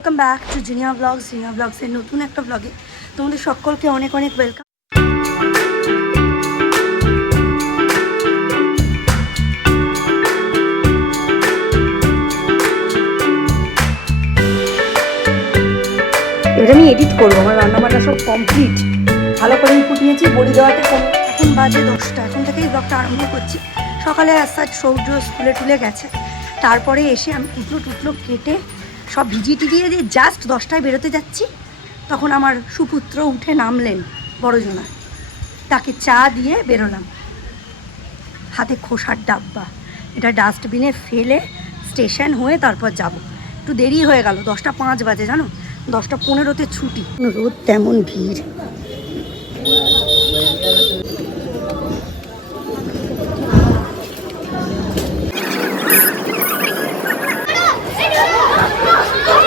Welcome back to Jinia ব্লগসের নতুন একটা ব্লগে তোমাদের সকলকে অনেক অনেক ওয়েলকাম। এবার আমি এডিট করবো, আমার রান্নাবান্না সব কমপ্লিট, ভালো করে ফুটিয়েছি বড়ি দেওয়াতে। এখন বাজে 10টা, এখন থেকেই ব্লগটা আরম্ভ করছি। সকালে সৌর্য স্কুলে টুলে গেছে, তারপরে এসে আমি টুটলো কেটে সব ভিজিয়ে টিজিয়ে দিয়ে জাস্ট 10টায় বেরোতে যাচ্ছি। তখন আমার সুপুত্র উঠে নামলেন বড়জনা, তাকে চা দিয়ে বেরোলাম। হাতে খোসার ডাব্বা, এটা ডাস্টবিনে ফেলে স্টেশন হয়ে তারপর যাব। একটু দেরি হয়ে গেল, 10টা 5 বাজে, জানো 10টা 15তে ছুটি। রোদ তেমন ভিড়।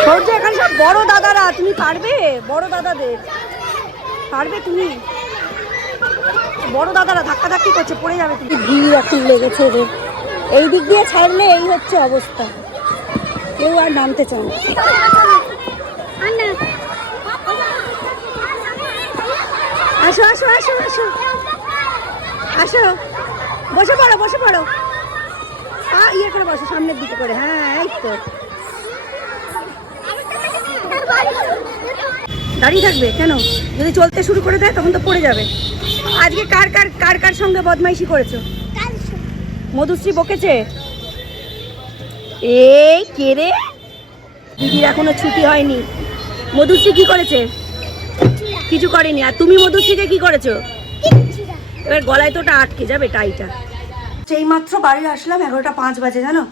সৌর্য, এখানে সব বড় দাদারা, তুমি পারবে? বড় দাদাদের পারবে তুমি? বড় দাদারা ধাক্কাধাক্কি করছে, পড়ে যাবে তুমি। ভিড় এখন লেগেছে রে, এই দিক দিয়ে ছাড়লে এই হচ্ছে অবস্থা, কেউ আর নামতে চায় না। আসো আসো আসো আসো আসো, বসে পড়ো বসে পড়ো, ইয়ে করে বসো, সামনের দিকে করে। হ্যাঁ, এই তো দাঁড়িয়ে থাকবে কেন? যদি চলতে শুরু করে দেয় তখন তো পড়ে যাবে। আজকে কার কার কার কার সঙ্গে বদমাইশি করেছো? মধুশ্রী বকেছে। এই কে রে? দিদির এখনো ছুটি হয়নি। মধুশ্রী কি করেছে? কিছু করেনি। আর তুমি মধুশ্রীকে কি করেছো? এবার গলায় তো ওটা আটকে যাবে, টাইটা। সেই মাত্র বাড়ি আসলাম, 11টা 5 বাজে, জানো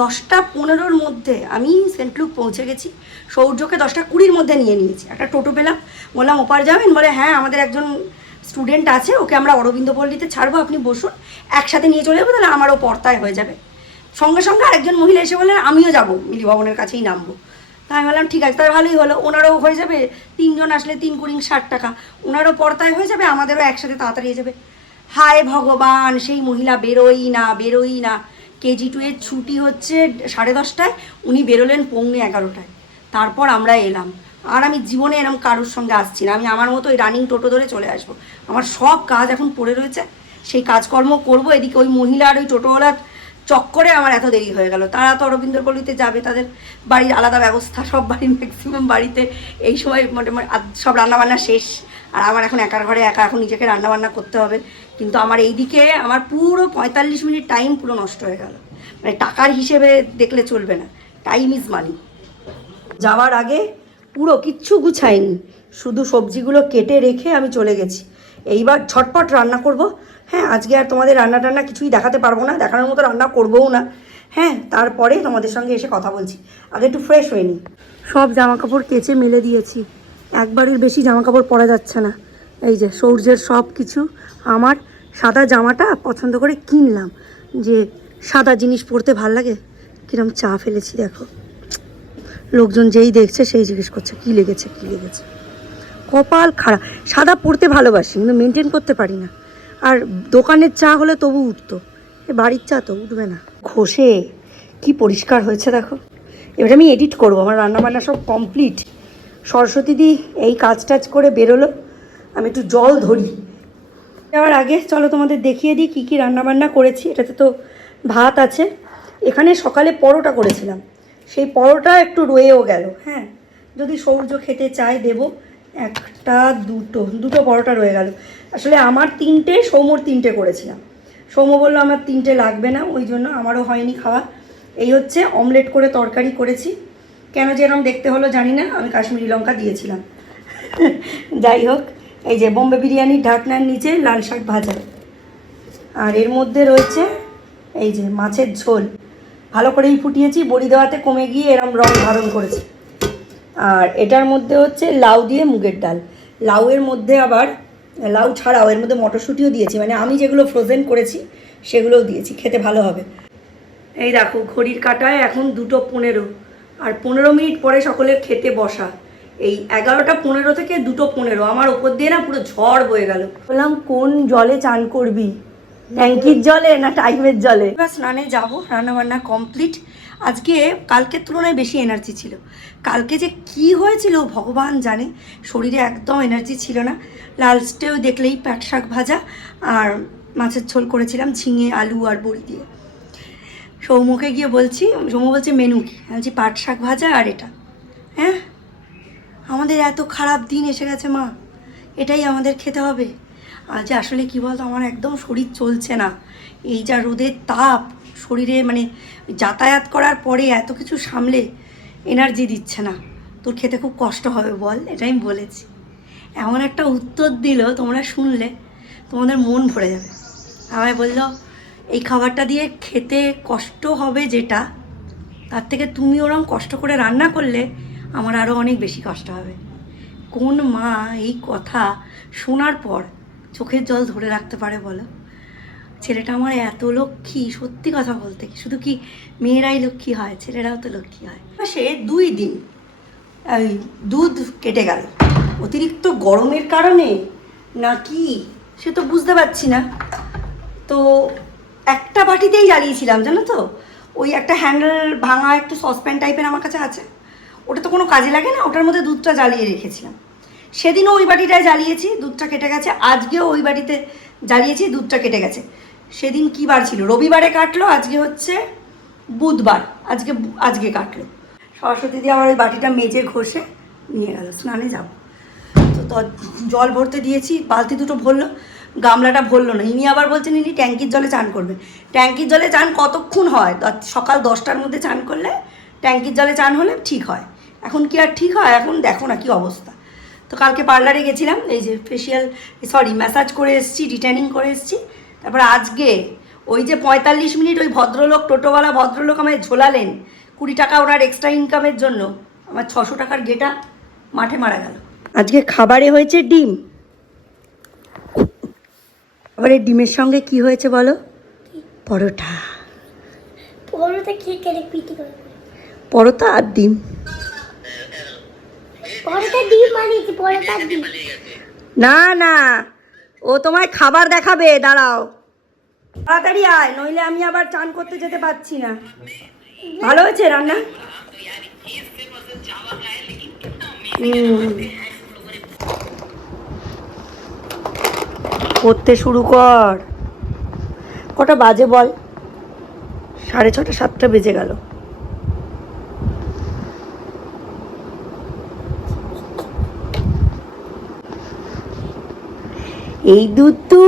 10টা 15-র মধ্যে আমি সেন্ট লুক পৌঁছে গেছি। সৌর্যকে 10টা 20-র মধ্যে নিয়ে নিয়েছি। একটা টোটো পেলাম, বললাম ওপার যাবেন? বলে হ্যাঁ, আমাদের একজন স্টুডেন্ট আছে, ওকে আমরা অরবিন্দ পল্লীতে ছাড়বো, আপনি বসুন, একসাথে নিয়ে চলে যাবো, তাহলে আমারও পর্তায় হয়ে যাবে। সঙ্গে সঙ্গে আরেকজন মহিলা এসে বললেন আমিও যাবো, মিলি ভবনের কাছেই নামবো। তাই আমি বললাম ঠিক আছে, তাই ভালোই হলো, ওনারও হয়ে যাবে, 3জন আসলে 3 × 60 টাকা, ওনারও পর্তায় হয়ে যাবে, আমাদেরও একসাথে তাড়াতাড়ি হয়ে যাবে। হায় ভগবান, সেই মহিলা বেরোই না। KG2 এর ছুটি হচ্ছে 10:30টায়, উনি বেরোলেন 11:45টায়। তারপর আমরা এলাম। আর আমি জীবনে এরকম কারোর সঙ্গে আসছি না, আমি আমার মতো ওই রানিং টোটো ধরে চলে আসবো। আমার সব কাজ এখন পড়ে রয়েছে, সেই কাজকর্ম করব। এদিকে ওই মহিলা আর ওই টোটোওয়ালার চক্করে আমার এত দেরি হয়ে গেল। তারা তো রবীন্দ্রপল্লীতে যাবে, তাদের বাড়ির আলাদা ব্যবস্থা, সব বাড়ির ম্যাক্সিমাম বাড়িতে এই সময় মোটামুটি সব রান্নাবান্না শেষ। আর আমার এখন একার ঘরে একা, এখন নিজেকে রান্নাবান্না করতে হবে। কিন্তু আমার এই দিকে আমার পুরো 45 মিনিট টাইম পুরো নষ্ট হয়ে গেল। মানে টাকার হিসেবে দেখলে চলবে না, টাইম ইজ মানি। যাওয়ার আগে পুরো কিচ্ছু গুছাইনি, শুধু সবজিগুলো কেটে রেখে আমি চলে গেছি। এইবার ঝটপট রান্না করব। হ্যাঁ, আজকে আর তোমাদের রান্না টান্না কিছুই দেখাতে পারবো না, দেখানোর মতো রান্না করবোও না। হ্যাঁ, তারপরে তোমাদের সঙ্গে এসে কথা বলছি। আগে একটু ফ্রেশ হয়ে নিই। সব জামাকাপড় কেচে মেলে দিয়েছি, একবারের বেশি জামাকাপড় পরা যাচ্ছে না। এই যে সৌর্যের সব কিছু, আমার সাদা জামাটা পছন্দ করে কিনলাম, যে সাদা জিনিস পরতে ভাল লাগে। কিরম চা ফেলেছি দেখো, লোকজন যেই দেখছে সেই জিজ্ঞেস করছে কী লেগেছে। কপাল খারাপ, সাদা পরতে ভালোবাসি কিন্তু মেনটেন করতে পারি না। আর দোকানের চা হলে তবু উঠতো, বাড়ির চা তো উঠবে না। ঘষে কি পরিষ্কার হয়েছে দেখো। এবার আমি এডিট করবো, আমার রান্নাবান্না সব কমপ্লিট। সরস্বতী দি এই কাজ টাজ করে বেরোলো, আমি একটু জল ধরি। যাওয়ার আগে চলো তোমাদের দেখিয়ে দিই কী কী রান্নাবান্না করেছি। এটাতে তো ভাত আছে, এখানে সকালে পরোটা করেছিলাম, সেই পরোটা একটু রয়েও গেল। হ্যাঁ, যদি সৌর্য খেতে চায় দেবো। একটা দুটো পরোটা রয়ে গেল। আসলে আমার 3টে, সৌমর 3টে করেছিলাম। সৌম বললো আমার 3টে লাগবে না, ওই জন্য আমারও হয়নি খাওয়া। এই হচ্ছে অমলেট করে তরকারি করেছি। কেন যে এরকম দেখতে হলো জানি না, আমি কাশ্মীরি লঙ্কা দিয়েছিলাম। যাই হোক, এই যে বোম্বে বিরিয়ানির ঢাকনার নিচে লাল শাক ভাজা, আর এর মধ্যে রয়েছে এই যে মাছের ঝোল। ভালো করেই ফুটিয়েছি, বড়ি দেওয়াতে কমে গিয়ে এরম রং ধারণ করেছে। আর এটার মধ্যে হচ্ছে লাউ দিয়ে মুগের ডাল। লাউয়ের মধ্যে আবার লাউ ছাড়াও এর মধ্যে মটরশুঁটিও দিয়েছি, মানে আমি যেগুলো ফ্রোজেন করেছি সেগুলোও দিয়েছি, খেতে ভালো হবে। এই দেখো ঘড়ির কাঁটায় এখন 2:15, আর 15 মিনিট পরে সকলের খেতে বসা। এই 11টা 15 থেকে 2:15 আমার ওপর দিয়ে না পুরো ঝড় বয়ে গেল। বললাম কোন জলে চান করবি, ট্যাঙ্কির জলে না টাইমের জলে? এবার স্নানে যাবো, রান্নাবান্না কমপ্লিট। আজকে কালকের তুলনায় বেশি এনার্জি ছিল। কালকে যে কি হয়েছিল ভগবান জানে, শরীরে একদম এনার্জি ছিল না। লাস্টেও দেখলেই পাট শাক ভাজা আর মাছের ঝোল করেছিলাম ঝিঙে আলু আর বড়ি দিয়ে। সৌমুখে গিয়ে বলছি, সৌমু বলছে মেনু কি, বলছি পাট শাক ভাজা আর এটা। হ্যাঁ, আমাদের এত খারাপ দিন এসে গেছে মা, এটাই আমাদের খেতে হবে। আজ আসলে কী বলতো, আমার একদম শরীর চলছে না। এই যা রোদের তাপ শরীরে, মানে যাতায়াত করার পরে এত কিছু সামলে এনার্জি দিচ্ছে না। তোর খেতে খুব কষ্ট হবে বল, এটাই আমি বলেছি। এমন একটা উত্তর দিল, তোমরা শুনলে তোমাদের মন ভরে যাবে। আমায় বললো এই খাবারটা দিয়ে খেতে কষ্ট হবে যেটা, তার থেকে তুমি ওরকম কষ্ট করে রান্না করলে আমার আরও অনেক বেশি কষ্ট হবে। কোন মা এই কথা শোনার পর চোখের জল ধরে রাখতে পারে বলো? ছেলেটা আমার এত লক্ষ্মী, সত্যি কথা বলতে কি শুধু কি মেয়েরাই লক্ষ্মী হয়, ছেলেরাও তো লক্ষ্মী হয়। সে 2 দিন ওই দুধ কেটে গেল, অতিরিক্ত গরমের কারণে নাকি সে তো বুঝতে পারছি না। তো একটা বাটিতেই জ্বালিয়েছিলাম জানো তো, ওই একটা হ্যান্ডেল ভাঙা একটু সসপ্যান টাইপের আমার কাছে আছে, ওটা তো কোনো কাজে লাগে না, ওটার মধ্যে দুধটা জ্বালিয়ে রেখেছিলাম। সেদিনও ওই বাটিটায় জ্বালিয়েছি, দুধটা কেটে গেছে। আজকেও ওই বাটিতে জ্বালিয়েছি, দুধটা কেটে গেছে। সেদিন কী বার ছিল, রবিবারে কাটলো, আজকে হচ্ছে বুধবার, আজকে কাটলো। সরস্বতী দিয়ে আমার ওই বাটিটা মেজে ঘষে নিয়ে গেল, স্নানে যাব। তো জল ভরতে দিয়েছি, বালতি দুটো ভরলো, গামলাটা ভরলো না। ইনি আবার বলছেন ইনি ট্যাঙ্কির জলে চান করবে। ট্যাঙ্কির জলে চান কতক্ষণ হয়? সকাল 10টার মধ্যে চান করলে, ট্যাঙ্কির জলে চান হলে ঠিক হয়। এখন কি আর ঠিক হয়? এখন দেখো না কি অবস্থা। তো কালকে পার্লারে গেছিলাম, এই যে ম্যাসাজ করে এসেছি, ডিটেনিং করে এসেছি। তারপর আজকে ওই যে 45 মিনিট ওই ভদ্রলোক, টোটোওয়ালা ভদ্রলোক আমায় ঝোলালেন 20 টাকা ওনার এক্সট্রা ইনকামের জন্য, আমার 600 টাকার গেটা মাঠে মারা গেল। আজকে খাবারে হয়েছে ডিম। আবার এই ডিমের সঙ্গে কি হয়েছে বলো? পরোটা। পরোটা খেয়ে কেটে পিটি করে, পরোটা আর ডিম। পরোটা ডিম বানিয়েছি, পরোটা ডিম না না, ও তোমায় খাবার দেখাবে, দাঁড়াও তাড়াতাড়ি আয়, নইলে আমি আবার চান করতে যেতে পারছি না। ভালো হয়েছে রান্না? করতে শুরু কর। কটা বাজে বল? 6:30 7টা বেজে গেল। এই দুতু,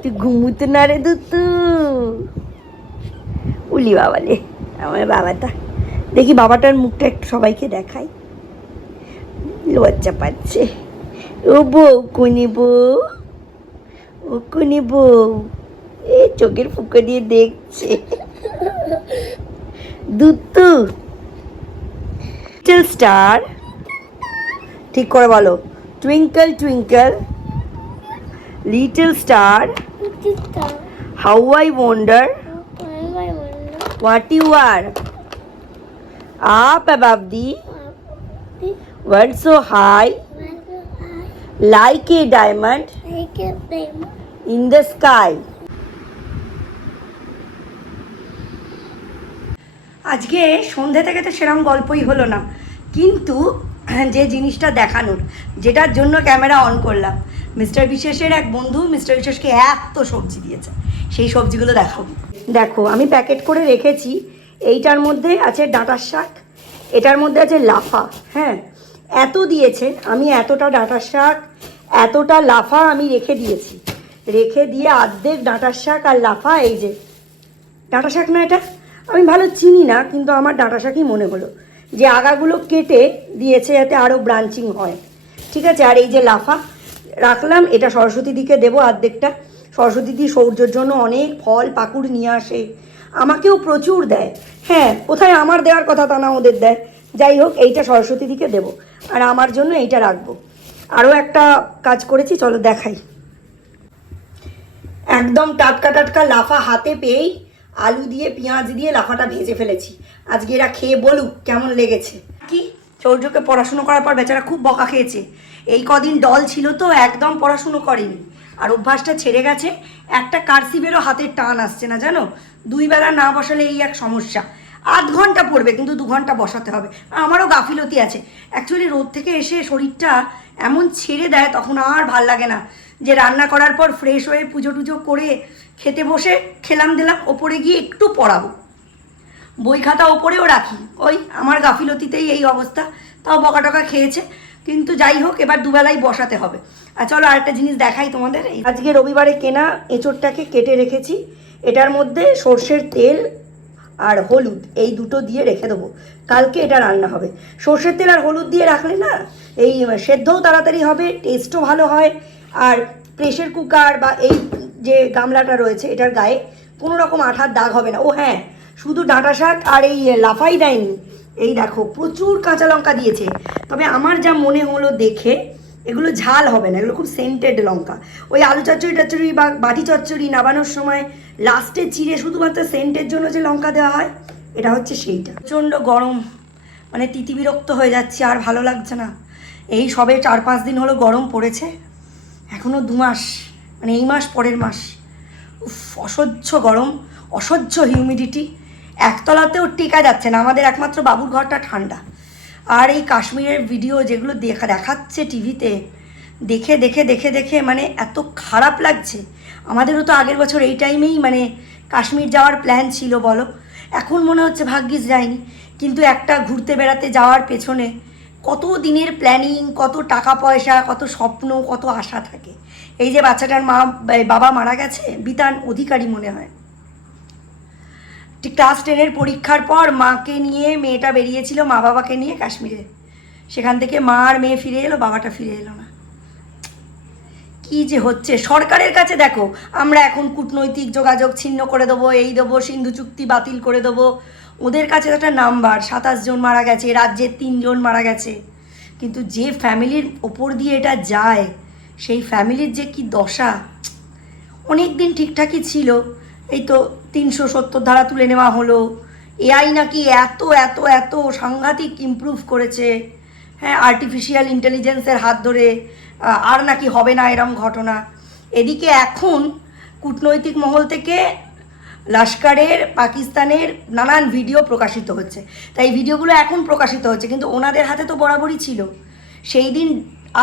তুই ঘুমুতে না রে দুতু? উলি বাবালে, আমার বাবাটা। দেখি বাবাটার মুখটা একটু সবাইকে দেখাই, লজ্জা পাচ্ছে। ও বউ, কুনি বউ, ও কুনি বউ, এ চোখের ফুঁকো দিয়ে দেখছে। দুতু, লিটল স্টার, ঠিক করে বলো। Twinkle twinkle little star, how I wonder what you are up above the world so high like a diamond in the sky. আজকে সন্ধ্যে থেকে তো সেরকম গল্পই হলো না, কিন্তু যে জিনিসটা দেখানোর, যেটার জন্য ক্যামেরা অন করলাম, মিস্টার বিশেষের এক বন্ধু মিস্টার বিশেষকে এত সবজি দিয়েছে, সেই সবজিগুলো দেখাবো। দেখো আমি প্যাকেট করে রেখেছি। এইটার মধ্যে আছে ডাঁটার শাক, এটার মধ্যে আছে লাফা। হ্যাঁ, এত দিয়েছে, আমি এতটা ডাঁটার শাক, এতটা লাফা আমি রেখে দিয়েছি। রেখে দিয়ে অর্ধেক ডাঁটার শাক আর লাফা, এই যে ডাঁটা শাক না, এটা আমি ভালো চিনি না, কিন্তু আমার ডাঁটা শাকই মনে হলো, যে আগাগুলো কেটে দিয়েছে যাতে আরও ব্রাঞ্চিং হয়। ঠিক আছে, আর এই যে লাফা রাখলাম, এটা সরস্বতী দিকে দেবো অর্ধেকটা। সরস্বতী দি সৌর্যর জন্য অনেক ফল পাকুড় নিয়ে আসে, আমাকেও প্রচুর দেয়। হ্যাঁ, কোথায় আমার দেওয়ার কথা তা না, ওদের দেয়। যাই হোক, এইটা সরস্বতী দিকে দেবো, আর আমার জন্য এইটা রাখবো। আরও একটা কাজ করেছি, চলো দেখাই। একদম টাটকা টাটকা লাফা হাতে পেয়েই আলু দিয়ে পেঁয়াজ দিয়ে লাফাটা ভেজে ফেলেছি। আজকে এরা খেয়ে বলুক কেমন লেগেছে। কি সৌর্যকে পড়াশুনো করার পর বেচারা খুব বকা খেয়েছে। এই কদিন ডল ছিল তো একদম পড়াশুনো করেনি, আর অভ্যাসটা ছেড়ে গেছে। একটা কারসিভেরও হাতের টান আসছে না জানো। 2 বেলা না বসালে এই এক সমস্যা। 8 ঘন্টা পড়বে কিন্তু 2 ঘন্টা বসাতে হবে। আমারও গাফিলতি আছে অ্যাকচুয়ালি, রোদ থেকে এসে শরীরটা এমন ছেড়ে দেয় তখন আর ভাল লাগে না যে রান্না করার পর ফ্রেশ হয়ে পুজো টুজো করে খেতে বসে খেলাম দিলাম, ওপরে গিয়ে একটু পড়াবো, বই খাতা ওপরেও রাখি, ওই আমার গাফিলতিতেই এই অবস্থা। তাও বকা টকা খেয়েছে, কিন্তু যাই হোক এবার দুবেলাই বসাতে হবে। আর চলো আরেকটা জিনিস দেখাই তোমাদের। আজকে রবিবারে কেনা এঁচোড়টাকে কেটে রেখেছি, এটার মধ্যে সর্ষের তেল আর হলুদ এই দুটো দিয়ে রেখে দেবো, কালকে এটা রান্না হবে। সর্ষের তেল আর হলুদ দিয়ে রাখলে না এই সেদ্ধও তাড়াতাড়ি হবে, টেস্টও ভালো হয়। আর প্রেশার কুকার বা এই যে গামলাটা রয়েছে এটার গায়ে কোনো রকম আঠার দাগ হবে না। ও হ্যাঁ, শুধু ডাঁটা শাক আর এই লাফাই দেয়নি, এই দেখো প্রচুর কাঁচা লঙ্কা দিয়েছে। তবে আমার যা মনে হলো দেখে এগুলো ঝাল হবে না, এগুলো খুব সেন্টেড লঙ্কা। ওই আলু চচ্চড়ি টচ্চড়ি বা বাটি চচ্চড়ি নাবানোর সময় লাস্টে চিড়ে শুধুমাত্র সেন্টের জন্য যে লঙ্কা দেওয়া হয়, এটা হচ্ছে সেইটা। প্রচণ্ড গরম, মানে তিতিবিরক্ত হয়ে যাচ্ছে, আর ভালো লাগছে না। এই সবে 4-5 দিন হলো গরম পড়েছে, এখনও 2 মাস, মানে এই মাস পরের মাস। উফ, অসহ্য গরম, অসহ্য হিউমিডিটি, একতলাতেও টেকা যাচ্ছে না। আমাদের একমাত্র বাবুর ঘরটা ঠান্ডা। আর এই কাশ্মীরের ভিডিও যেগুলো দেখাচ্ছে টিভিতে, দেখে দেখে দেখে দেখে মানে এত খারাপ লাগছে। আমাদেরও তো আগের বছর এই টাইমেই মানে কাশ্মীর যাওয়ার প্ল্যান ছিল বলো, এখন মনে হচ্ছে ভাগ্যিস যায়নি। কিন্তু একটা ঘুরতে বেড়াতে যাওয়ার পেছনে কত দিনের প্ল্যানিং, কত টাকা পয়সা, কত স্বপ্ন, কত আশা থাকে। এই যে বাচ্চাটার বাবা মারা গেছে, বিতান অধিকারী মনে হয়, ঠিক ক্লাস 10-এর পরীক্ষার পর মাকে নিয়ে মেয়েটা বেরিয়েছিল মা বাবাকে নিয়ে কাশ্মীরে, সেখান থেকে মা আর মেয়ে ফিরে এলো, বাবাটা ফিরে এলো না। কি যে হচ্ছে সরকারের কাছে, দেখো আমরা এখন কূটনৈতিক যোগাযোগ ছিন্ন করে দেবো, এই দেবো, সিন্ধু চুক্তি বাতিল করে দেবো, ওদের কাছে একটা নাম্বার 27 জন মারা গেছে, রাজ্যের 3 জন মারা গেছে। কিন্তু যে ফ্যামিলির ওপর দিয়ে এটা যায়, সেই ফ্যামিলির যে কি দশা। অনেক দিন ঠিকঠাকই ছিল, এই তো 370 ধারা তুলে নেওয়া হলো, এআই নাকি এত এত এত সাংঘাতিক ইমপ্রুভ করেছে, হ্যাঁ আর্টিফিশিয়াল ইন্টেলিজেন্সের হাত ধরে, আর নাকি হবে না এরম ঘটনা। এদিকে এখন কূটনৈতিক মহল থেকে লস্করের, পাকিস্তানের নানান ভিডিও প্রকাশিত হচ্ছে। তাই ভিডিওগুলো এখন প্রকাশিত হচ্ছে, কিন্তু ওনাদের হাতে তো বরাবরই ছিল। সেই দিন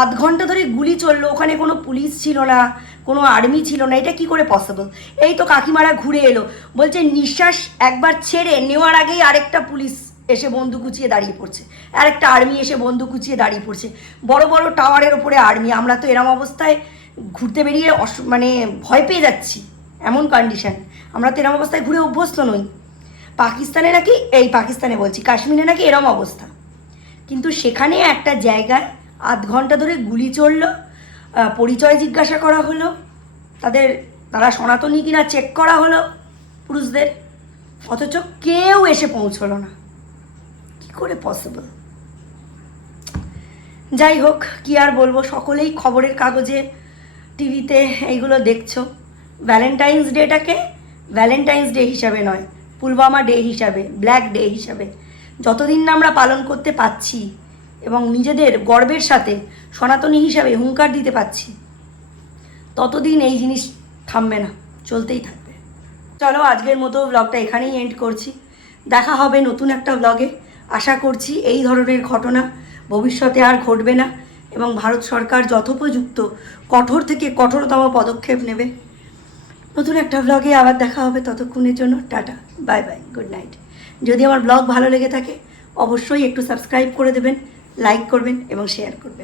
8 ঘন্টা ধরে গুলি চললো, ওখানে কোনো পুলিশ ছিল না, কোনো আর্মি ছিল না, এটা কি করে পসিবল? এই তো কাকিমারা ঘুরে এলো, বলছে নিঃশ্বাস একবার ছেড়ে নেওয়ার আগেই আরেকটা পুলিশ এসে বন্দুক উঁচিয়ে দাঁড়িয়ে পড়ছে, আরেকটা আর্মি এসে বন্দুক উঁচিয়ে দাঁড়িয়ে পড়ছে, বড় বড় টাওয়ারের ওপরে আর্মি। আমরা তো এরম অবস্থায় ঘুরতে বেরিয়ে মানে ভয় পেয়ে যাচ্ছি, এমন কন্ডিশন। আমরা তো এরম অবস্থায় ঘুরে অভ্যস্ত নই। পাকিস্তানে নাকি, এই পাকিস্তানে বলছি, কাশ্মীরে নাকি এরম অবস্থা। কিন্তু সেখানে একটা জায়গায় 8 ঘন্টা ধরে গুলি চলল, পরিচয় জিজ্ঞাসা করা হলো, তারা সনাতনী কিনা চেক করা হলো পুরুষদের, অথচ কেউ এসে পৌঁছলো না। কি করে পসিবল? যাই হোক, কি আর বলবো, সকলেই খবরের কাগজে, টিভিতে এইগুলো দেখছো। ভ্যালেন্টাইন্স ডেটাকে ভ্যালেন্টাইন্স ডে হিসাবে নয়, পুলওয়ামা ডে হিসাবে, ব্ল্যাক ডে হিসাবে যতদিন না আমরা পালন করতে পারছি এবং নিজেদের গর্বের সাথে সনাতনী হিসাবে হুঙ্কার দিতে পারছি, ততদিন এই জিনিস থামবে না, চলতেই থাকবে। চলো আজকের মতো ব্লগটা এখানেই এন্ড করছি। দেখা হবে নতুন একটা ব্লগে। আশা করছি এই ধরনের ঘটনা ভবিষ্যতে আর ঘটবে না এবং ভারত সরকার যথোপযুক্ত কঠোর থেকে কঠোরতম পদক্ষেপ নেবে। নতুন একটা ব্লগে আবার দেখা হবে, ততক্ষণের জন্য tata, bye bye, good night. যদি আমার ব্লগ ভালো লেগে থাকে অবশ্যই একটু সাবস্ক্রাইব করে দেবেন, লাইক করবেন এবং শেয়ার করবেন।